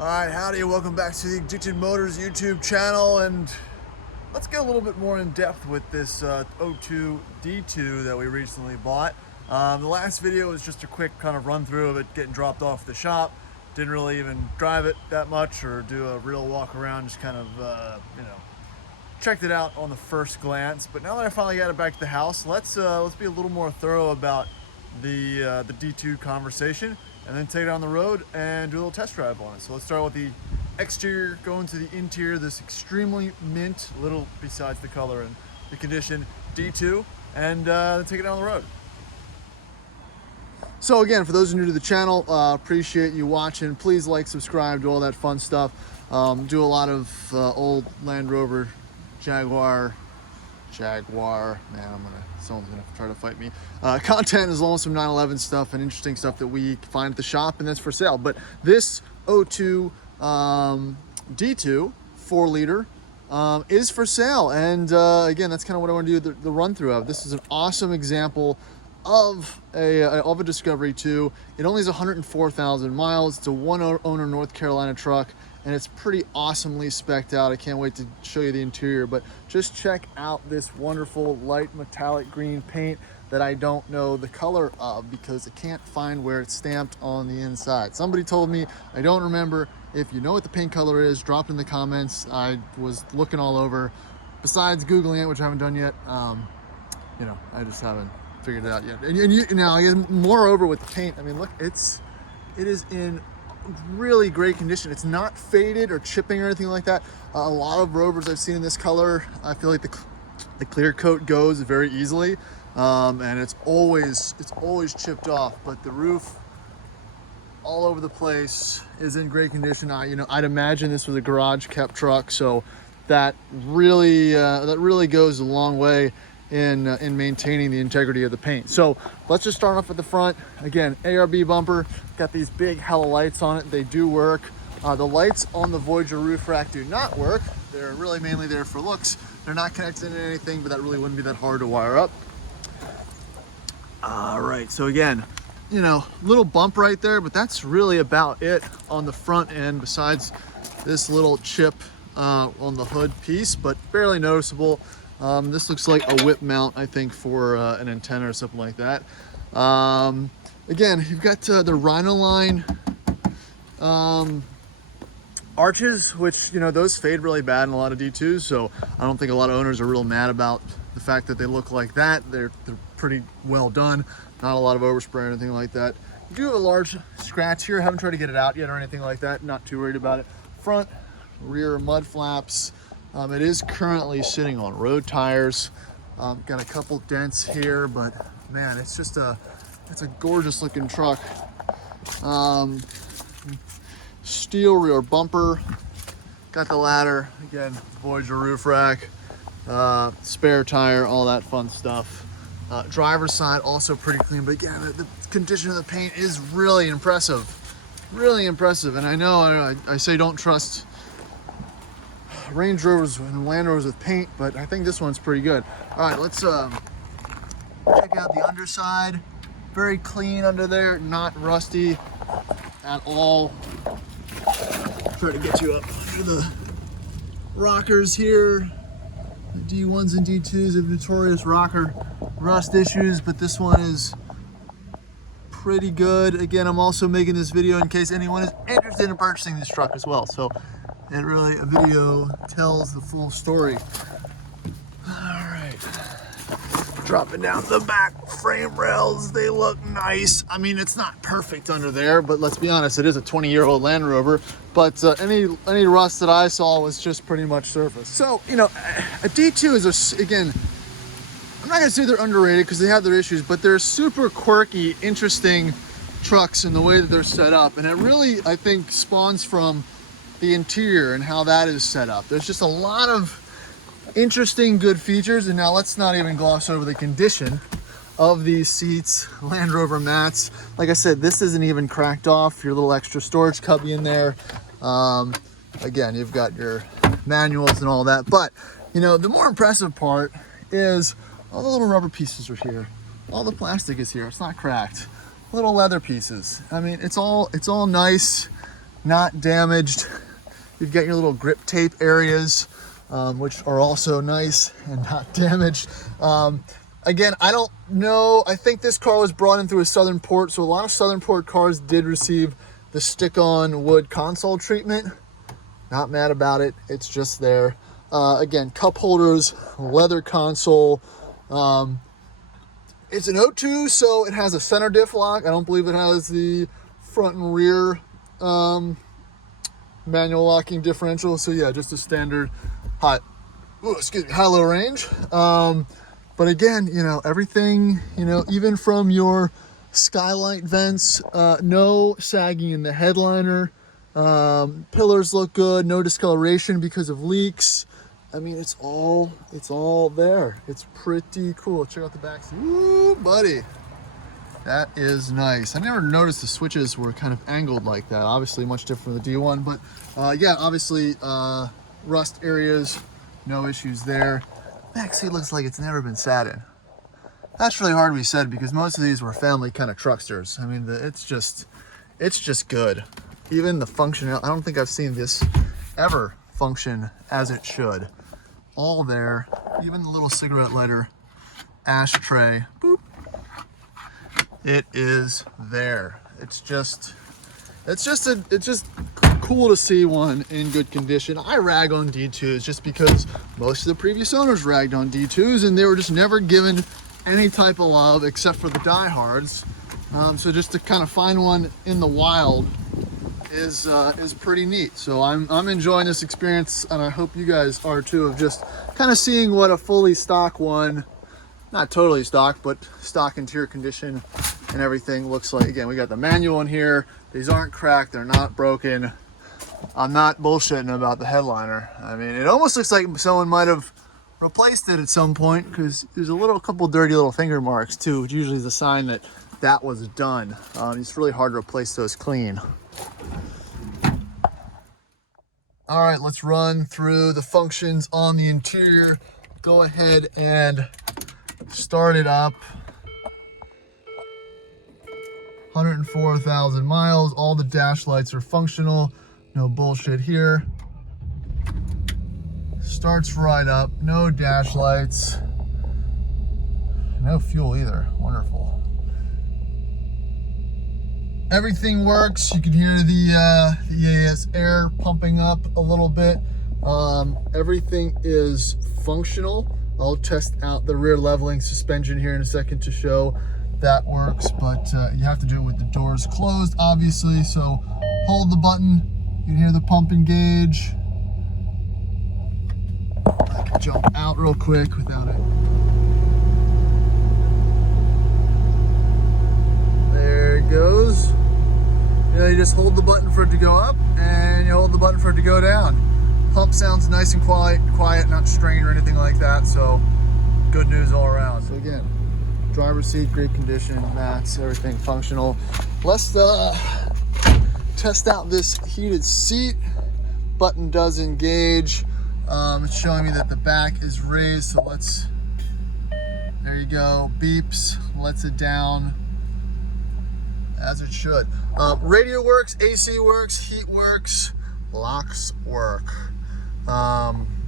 Alright, howdy, welcome back to the Addicted Motors YouTube channel, and let's get a little bit more in depth with this 02 D2 that we recently bought. The last video was just a quick kind of run through of it getting dropped off the shop. Didn't really even drive it that much or do a real walk around, just kind of, checked it out on the first glance. But now that I finally got it back to the house, let's be a little more thorough about the D2 conversation, and then take it on the road and do a little test drive on it. So let's start with the exterior, go into the interior, this extremely mint, little besides the color and the condition, D2, and then take it down the road. So again, for those who are new to the channel, appreciate you watching. Please like, subscribe, do all that fun stuff. Do a lot of old Land Rover, Jaguar, man, someone's gonna try to fight me. Content, as well as some 911 stuff and interesting stuff that we find at the shop, and that's for sale. But this 02 D2 4-liter is for sale, and again, that's kind of what I want to do the run through of. This is an awesome example of a Discovery 2. It only has 104,000 miles. It's a one-owner North Carolina truck, and it's pretty awesomely spec'd out. I can't wait to show you the interior, but just check out this wonderful light metallic green paint that I don't know the color of because I can't find where it's stamped on the inside. Somebody told me, I don't remember. If you know what the paint color is, drop it in the comments. I was looking all over, besides Googling it, which I haven't done yet. I just haven't figured it out yet. And now, I guess, moreover with the paint, I mean, look, it is in really great condition. It's not faded or chipping or anything like that. A lot of Rovers I've seen in this color, I feel like the clear coat goes very easily, and it's always chipped off. But the roof, all over the place, is in great condition. I'd imagine this was a garage kept truck, so that really goes a long way in maintaining the integrity of the paint. So let's just start off at the front. Again, ARB bumper, got these big hella lights on it. They do work. The lights on the Voyager roof rack do not work. They're really mainly there for looks. They're not connected to anything, but that really wouldn't be that hard to wire up. All right, so again, little bump right there, but that's really about it on the front end, besides this little chip on the hood piece, but barely noticeable. This looks like a whip mount, I think, for an antenna or something like that. Again, you've got the Rhino line arches, which, those fade really bad in a lot of D2s, so I don't think a lot of owners are real mad about the fact that they look like that. They're pretty well done. Not a lot of overspray or anything like that. You do have a large scratch here. I haven't tried to get it out yet or anything like that. Not too worried about it. Front, rear mud flaps. It is currently sitting on road tires. Got a couple dents here, but man, it's a gorgeous looking truck. Steel rear bumper. Got the ladder, again, Voyager roof rack, spare tire, all that fun stuff. Driver's side also pretty clean, but again, the condition of the paint is really impressive. Really impressive. And I know I say don't trust Range Rovers and Land Rovers with paint, but I think this one's pretty good. All right, let's check out the underside. Very clean under there, not rusty at all. Try to get you up under the rockers here. The D1s and D2s have notorious rocker rust issues, but this one is pretty good. Again, I'm also making this video in case anyone is interested in purchasing this truck as well. So a video tells the full story. All right, dropping down the back frame rails. They look nice. I mean, it's not perfect under there, but let's be honest, it is a 20-year-old Land Rover. But any rust that I saw was just pretty much surface. So, a D2 is again, I'm not gonna say they're underrated because they have their issues, but they're super quirky, interesting trucks in the way that they're set up. And it really, I think, spawns from the interior and how that is set up. There's just a lot of interesting, good features. And now let's not even gloss over the condition of these seats. Land Rover mats. Like I said, this isn't even cracked off. Your little extra storage cubby in there. Again, you've got your manuals and all that. But, the more impressive part is all the little rubber pieces are here. All the plastic is here. It's not cracked. Little leather pieces. I mean, it's all nice. not damaged. You've got your little grip tape areas, which are also nice and not damaged. Again, I don't know. I think this car was brought in through a Southern Port, so a lot of Southern Port cars did receive the stick-on wood console treatment. Not mad about it. It's just there. Again, cup holders, leather console. It's an O2, so it has a center diff lock. I don't believe it has the front and rear manual locking differential. So yeah, just a standard high-low range. But again, you know, everything, you know, even from your skylight vents, no sagging in the headliner. Pillars look good, no discoloration because of leaks. I mean, it's all there. It's pretty cool. Check out the back seat. Ooh, buddy. That is nice. I never noticed the switches were kind of angled like that. Obviously much different from the D1, but yeah, obviously rust areas, no issues there. Back seat looks like it's never been sat in. That's really hard to be said because most of these were family kind of trucksters. I mean, it's just good. Even the function, I don't think I've seen this ever function as it should. All there, even the little cigarette lighter, ashtray, boop. It is there. It's just cool to see one in good condition. I rag on D2s just because most of the previous owners ragged on D2s and they were just never given any type of love except for the diehards. So just to kind of find one in the wild is pretty neat. So I'm enjoying this experience, and I hope you guys are too, of just kind of seeing what a fully stock one, not totally stock, but stock interior condition and everything looks like. Again, we got the manual in here. These aren't cracked, they're not broken. I'm not bullshitting about the headliner. I mean, it almost looks like someone might have replaced it at some point because there's a couple dirty little finger marks too, which usually is a sign that that was done. It's really hard to replace those clean. All right, let's run through the functions on the interior. Go ahead and start it up. 104,000 miles. All the dash lights are functional. No bullshit here. Starts right up. No dash lights. No fuel either. Wonderful. Everything works. You can hear the EAS air pumping up a little bit. Everything is functional. I'll test out the rear leveling suspension here in a second to show that works, but you have to do it with the doors closed, obviously. So hold the button. You can hear the pump engage. I can jump out real quick without it. There it goes. You know, you just hold the button for it to go up and you hold the button for it to go down. Pump sounds nice and quiet, not strained or anything like that. So good news all around. So again, driver's seat, great condition, mats, everything functional. Let's test out this heated seat. Button does engage. It's showing me that the back is raised, so there you go, beeps, lets it down as it should. Radio works, AC works, heat works, locks work.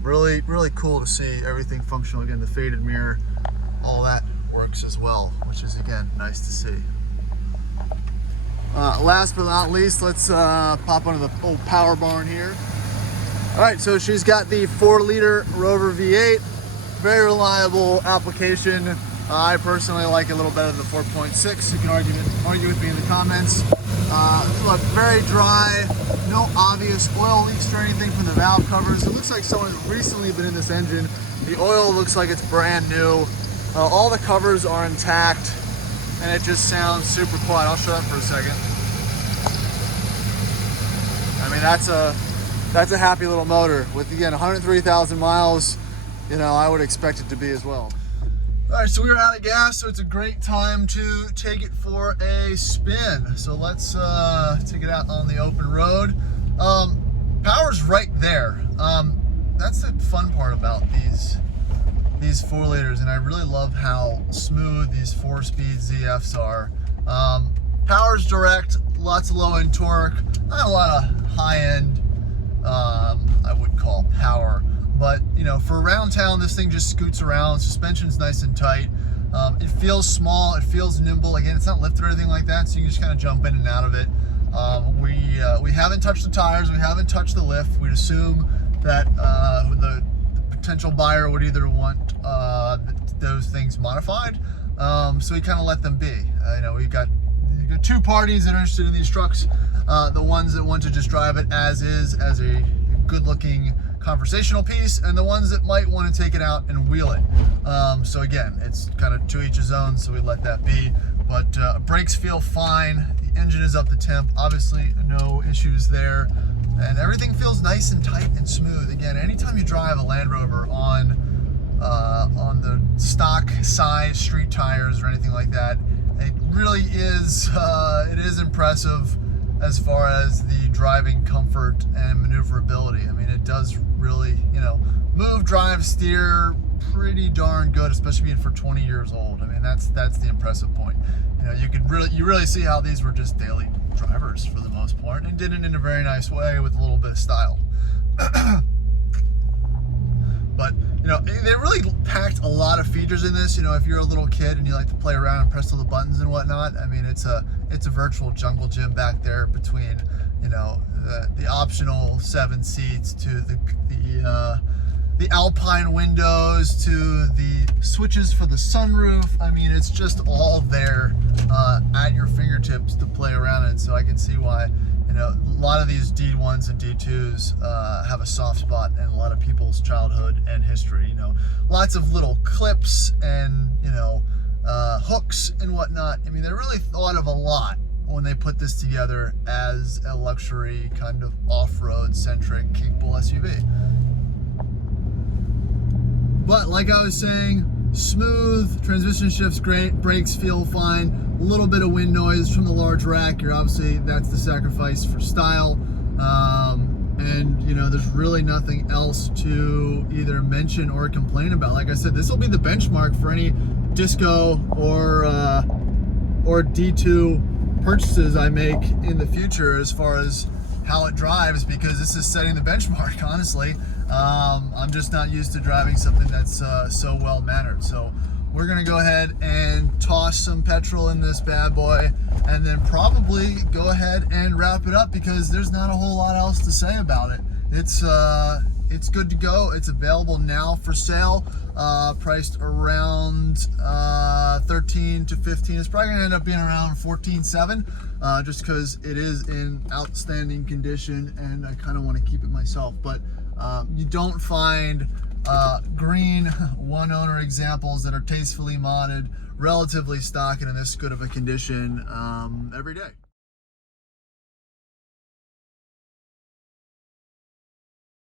Really, really cool to see everything functional. Again, the faded mirror, all that works as well, which is again nice to see. Last but not least, let's pop under the old power barn here. All right, so she's got the 4-liter Rover V8, very reliable application. I personally like it a little better than the 4.6. You can argue with me in the comments. Look, very dry, no obvious oil leaks or anything from the valve covers. It looks like someone's recently been in this engine. The oil looks like it's brand new. All the covers are intact, and it just sounds super quiet. I'll shut up for a second. I mean, that's a happy little motor. With, again, 103,000 miles, you know, I would expect it to be as well. All right, so we're out of gas, so it's a great time to take it for a spin. So let's take it out on the open road. Power's right there. That's the fun part about these 4-liters, and I really love how smooth these 4-speed ZFs are. Power's direct, lots of low-end torque, not a lot of high-end, I would call power. But, you know, for around town, this thing just scoots around. Suspension's nice and tight. It feels small, it feels nimble. Again, it's not lifted or anything like that, so you can just kind of jump in and out of it. We haven't touched the tires, we haven't touched the lift. We'd assume that the potential buyer would either want those things modified, so we kind of let them be. You know, you've got two parties that are interested in these trucks. The ones that want to just drive it as is, as a good-looking conversational piece, and the ones that might want to take it out and wheel it. So again, it's kind of to each his own, so we let that be. But brakes feel fine. The engine is up to temp. Obviously, no issues there. And everything feels nice and tight and smooth. Again, anytime you drive a Land Rover on the stock size street tires or anything like that, it really is, it is impressive as far as the driving comfort and maneuverability. I mean, it does really, you know, move, drive, steer pretty darn good, especially being for 20 years old. I mean, that's the impressive point. You know, you really see how these were just daily drivers for the most part, and did it in a very nice way with a little bit of style. But, you know, they really packed a lot of features in this. You know, if you're a little kid and you like to play around and press all the buttons and whatnot, I mean, it's a virtual jungle gym back there between, you know, the optional 7 seats to the Alpine windows to the switches for the sunroof. I mean, it's just all there at your fingertips to play around in. So I can see why, you know, a lot of these D1s and D2s have a soft spot in a lot of people's childhood and history. You know, lots of little clips and, you know, hooks and whatnot. I mean, they really thought of a lot when they put this together as a luxury kind of off-road centric capable SUV. But like I was saying, smooth, transmission shifts great, brakes feel fine, a little bit of wind noise from the large rack. You're obviously, that's the sacrifice for style. And you know, there's really nothing else to either mention or complain about. Like I said, this will be the benchmark for any Disco or D2 purchases I make in the future as far as how it drives, because this is setting the benchmark, honestly. I'm just not used to driving something that's so well mannered. So we're gonna go ahead and toss some petrol in this bad boy, and then probably go ahead and wrap it up, because there's not a whole lot else to say about it. It's good to go. It's available now for sale, priced around 13 to 15. It's probably gonna end up being around 14.7, just because it is in outstanding condition and I kind of want to keep it myself. But you don't find green one owner examples that are tastefully modded, relatively stock, and in this good of a condition every day.